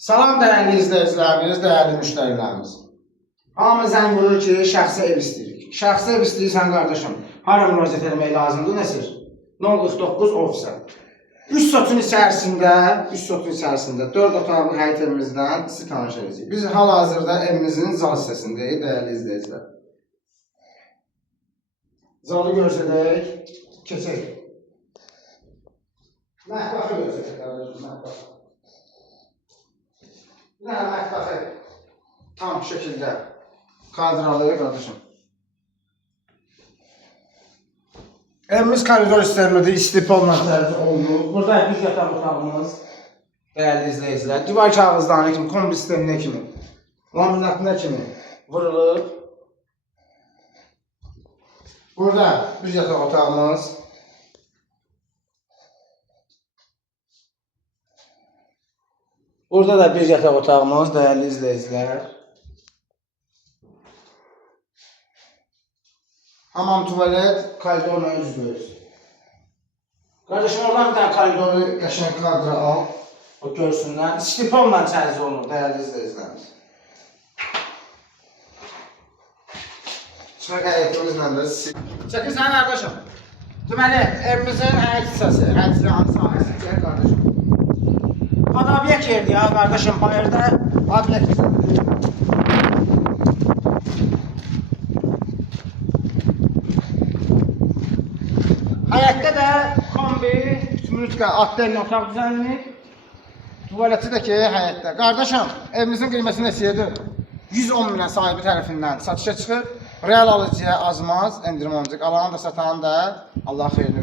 Salam değerli izleyicilerimiz, değerli müşterilerimiz. Hamı zəng vurur ki, şəxsi ev istəyirik. Şəxsi ev istəyirsən qardaşım, hara müraciət etmək lazımdır, Nəsir? 049 ofisa. Üç sotun içərisində 4 otaqlı həyət evimizdən sizi tanış edəcəyik. Biz hal-hazırda evimizin zal hissəsindəyik, değerli izleyiciler. Zalı görsədək, keçək. Mətbəxi görsədək qardaşım, mətbəxi. Mətbəxi tam şəkildə kadralı qardaşım. Evimiz koridor sistemidir, istipolla tərcih olunur. Burada bir yataq otağımız, değerli izleyiciler. Divar kağızlarına kimi, kombi sisteminə kimi, laminatına kimi vurulub. Burada bir yataq otağımız. Burada da bir yataq otağımız, değerli izleyiciler. Hamam, tuvalet, koridorla üz-göz. Kardeşim, oradan bir tane koridoru qəşəng kadra al. O görsünlər. İstipolla tərcih olunur, değerli izleyicilerimiz. Çıxaq həyətimizlə də çəkirsən qardaşım. Deməli, evimizin həyət hissəsi, həyət hissəsi sahəsi. Gəl qardaşım. Obyekt yerdir ya qardaşım, bayırda obyekt. Həyətdə də kombi, mütləq atlarla otaq düzənləyib. Tuvaleti də ki, həyətdə. Qardaşım, evimizin qiyməti neçədir? 110 minə sahibi tərəfindən satışa çıxır. Real alıcıya azmaz, endirim olacaq. Alanı da satanı da Allah xeyrini verir.